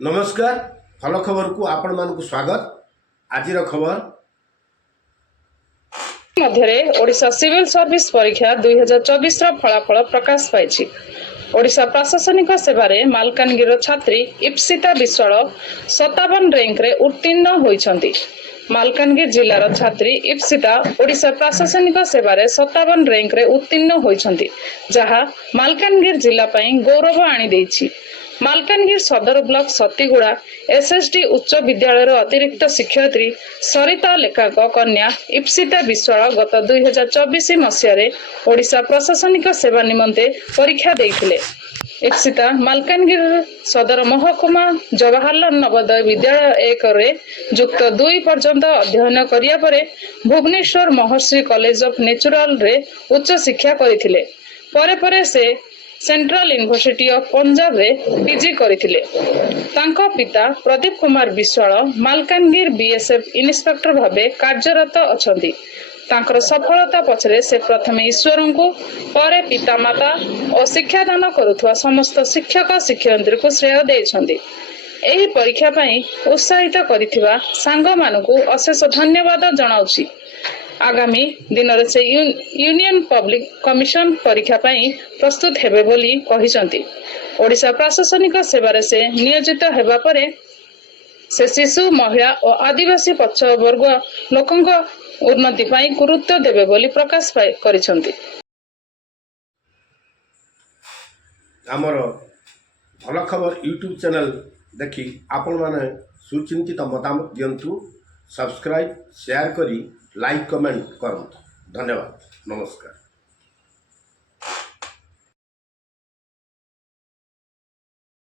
नमस्कार भल खबर को आपण मानक स्वागत। आज खबर मध्य ओडिशा सिविल सर्विस परीक्षा 2024 फलाफल प्रकाश पाई। ओडिशा प्रशासनिक सेवारे मालकानगिर छात्री इप्सिता विश्वाल 57 रैंक रे उत्तीर्ण होइछंती। मालकानगिर जिलार छात्री इप्सिता ओडिशा प्रशासनिक सेवारे 57 रैंक रे उत्तीर्ण होइछंती, जहा मालकानगिर जिला पई गौरव आनी देछि। मालकानगिर सदर ब्लॉक सतीगुड़ा एसएसडी उच्च विद्यालय अतिरिक्त शिक्षयित्री सरिता लेखा कन्या इप्सिता विश्वाल गत 2024 मसीह ओडिशा प्रशासनिक सेवा निमंते परीक्षा देइथिले। इप्सिता मालकानगिर सदर महकुमा जवाहरलाल नवोदय विद्यालय 1 रे युक्त 2 पर्यंत अध्ययन करिया परे भुवनेश्वर महर्षि कॉलेज ऑफ नेचुरल रे उच्च शिक्षा करिथिले। परे परे से सेंट्रल यूनिवर्सिटी ऑफ पंजाब रे पीजी करिथिले। तांको पिता प्रदीप कुमार विश्वाल मालकानगिर बीएसएफ इन्स्पेक्टर भाबे कार्यरत अछंती। तांकर सफलता पछरे से प्रथमे ईश्वर को परे पितामाता और शिक्षादान करुथुवा समस्त शिक्षक शिक्षयित्री को श्रेय देछंती। एही परीक्षा पई उत्साहित करिथिवा सांग मानकु अशेष धन्यवाद जणाउछि। आगामी दिन से यूनियन पब्लिक कमिशन परीक्षा पई प्रस्तुत हेबे बोली कहिसंती। ओडिशा प्रशासनिक सेवारे से नियोजित हेबा परे से शिशु महिला और आदिवासी पक्ष वर्ग लोकंक उन्नति पई गुरुत्व देबे बोली प्रकाश करिसंती। आमर भल खबर यूट्यूब चैनल देखि आपण माने सुचिंतित मतामत दियंतु। सब्सक्राइब शेयर करी लाइक कमेंट करंतु। धन्यवाद। नमस्कार।